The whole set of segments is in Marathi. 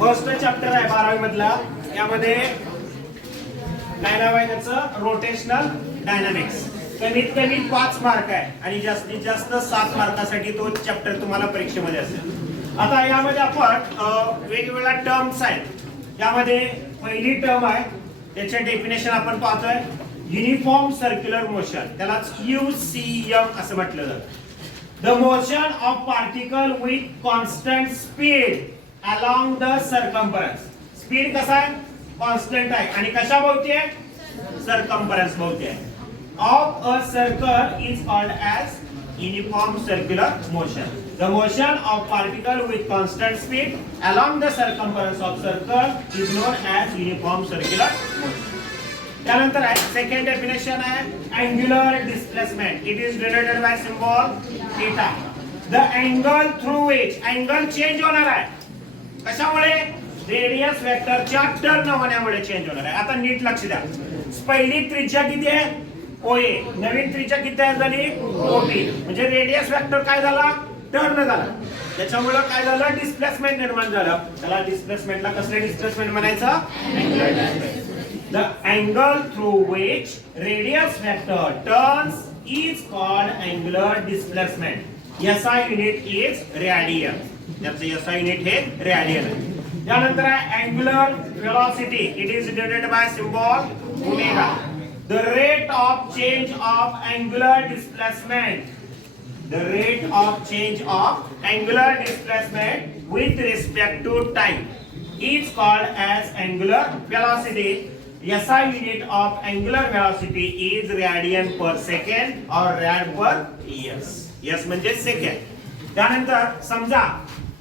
फर्स्ट चॅप्टर आहे 12वी मधला. यामध्ये काय नाव आहे त्याचं? Rotational dynamics. कमीत कमी 5 मार्क आहे आणि जास्तीत जास्त 7 मार्कासाठी तो चॅप्टर तुम्हाला परीक्षेमध्ये असेल. आता यामध्ये आपण वेगवेगळ्या टर्म्स आहेत. यामध्ये पहिली टर्म आहे, त्याचे डेफिनेशन आपण पाहतोय. युनिफॉर्म सर्क्युलर मोशन, त्याला QCM असं म्हटलं जातं. The motion of particle with constant speed along the circumference. Speed कसा आहे? कॉन्स्टंट आहे आणि कशा भोवती आहे? सर्कम्फरन्स भोवती आहे. Of a circle is called as uniform circular motion. The motion of particle with constant speed along the circumference of circle is known as uniform circular motion. त्यानंतर आहे सेकंड डेफिनेशन आहे angular displacement. It is denoted by symbol theta. The angle through which, angle change होणार आहे कशामुळे? रेडियस वेक्टरच्या टर्न होण्यामुळे चेंज होणार आहे. आता नीट लक्ष द्या. पहिली त्रिज्या किती आहे? OA. नवीन त्रिज्या किती तयार झाली? OB. म्हणजे रेडियस वेक्टर काय झाला? टर्न झाला. त्याच्यामुळे काय झालं? डिस्प्लेसमेंट निर्माण झालं. त्याला डिस्प्लेसमेंटला कसले डिस्प्लेसमेंट म्हणायचं? Angular displacement. The angle through which radius vector turns is called angular displacement. SI unit is radian. त्याचं SI unit हे radian आहे. त्यानंतर आहे angular velocity. It is denoted by symbol omega. The rate of change of angular displacement. The rate of change of angular displacement with respect to time is called as angular velocity. SI unit of angular velocity is radian per second or rad per years. yes म्हणजे सेकंड. त्यानंतर समजा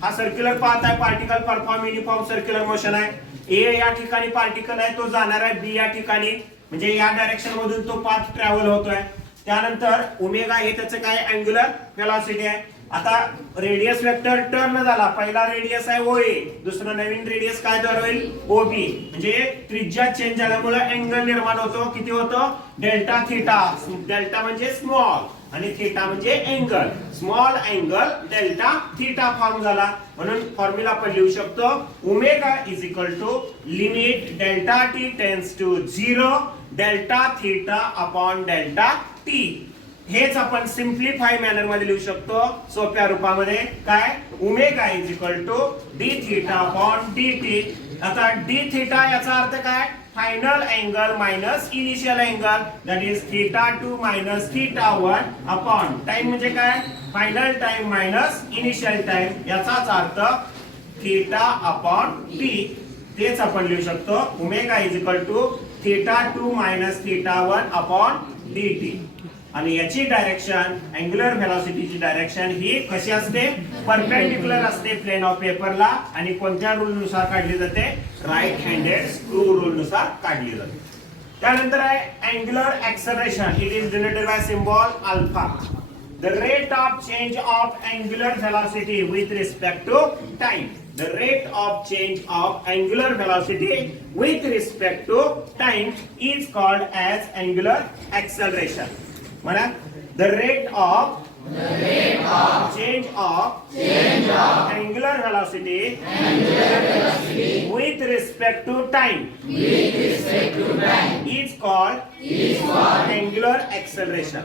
हा सर्क्युलर पाथ आहे, particle perform uniform circular motion आहे. A या ठिकाणी पार्टिकल आहे, तो जाणार आहे B या ठिकाणी, म्हणजे या डायरेक्शन मधून तो पाथ ट्रॅव्हल होतोय. त्यानंतर ओमेगा हे त्याचं काय? अँग्युलर वेलोसिटी आहे. आता रेडियस वेक्टर टर्न झाला. पहिला रेडियस आहे OA, दुसरा नवीन रेडियस काय दर होईल? OB. म्हणजे त्रिज्या चेंज झाल्यामुळे अँगल निर्माण होतो. किती होतो? Delta theta. डेल्टा म्हणजे स्मॉल आणि थीटा म्हणजे angle. Small angle delta theta form झाला. म्हणून फॉर्म्युला आपण लिहू शकतो omega is equal to limit delta T tends to 0 delta theta upon delta T. हेच आपण सिम्प्लिफाय मॅनर मध्ये लिहू शकतो सोप्या रूपामध्ये. काय? Omega is equal to D theta upon D T. आता डी थीटा याचा अर्थ काय? Final angle minus initial angle, that is theta 2 minus theta 1 upon time म्हणजे काय? Final time minus initial time. याचाच अर्थ थीटा अपॉन टी. तेच आपण लिहू शकतो omega is equal to theta 2 minus theta 1 upon D T. आणि याची डायरेक्शन अँग्युलर व्हेलॉसिटीची डायरेक्शन ही कशी असते? परपेंडिक्युलर असते प्लेन ऑफ पेपरला. आणि कोणत्या रूल नुसार काढली जाते? राईट हँडेड स्क्रू रूल नुसार काढली जाते. त्यानंतर आहे angular acceleration. It is denoted by symbol alpha. The rate of change of angular velocity with respect to time. The rate of change of angular velocity with respect to time is called as angular acceleration. म्हणा the rate of change of angular velocity with respect to time is called angular acceleration.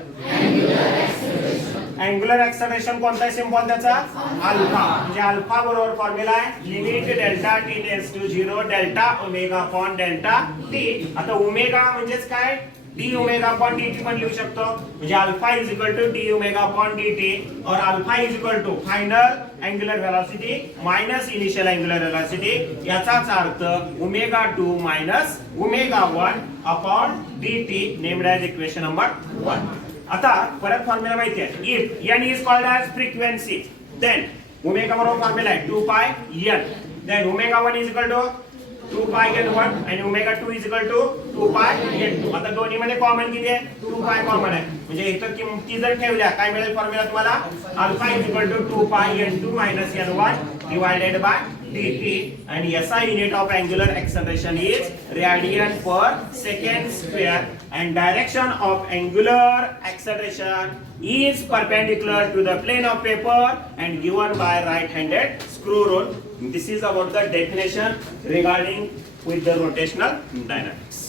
Angular acceleration कोणता आहे? सिम्बॉल त्याचा अल्फा. म्हणजे अल्फा बरोबर फॉर्म्युला आहे limit delta T tends to 0 delta omega upon delta T. आता ओमेगा म्हणजेच काय? D omega upon D T पण लिहू शकतो. म्हणजे alpha is equal to D omega upon D T और alpha is equal to final angular velocity minus initial angular velocity. याचाच अर्थ omega 2 minus omega 1 upon D T named as equation number 1. आता परत फॉर्म्युला माहिती आहे. If n is called as frequency then omega बरोबर फॉर्म्युला आहे 2 pi n. Then omega 1 is equal to 2 pi n1 आणि ओमेगा 2 इज इक्वल टू 2 पाय n2. आता दोन्ही मध्ये कॉमन किती आहे? 2 पाय कॉमन आहे. म्हणजे इथं किमती जर ठेवल्या काय मिळेल फॉर्म्युला तुम्हाला? अल्फा इज इक्वल टू 2 पाय n2 minus n1 divided by dt and SI unit of angular acceleration is radian per second square and direction of angular acceleration is perpendicular to the plane of paper and given by right-handed screw rule. This is about the definition regarding with the rotational dynamics.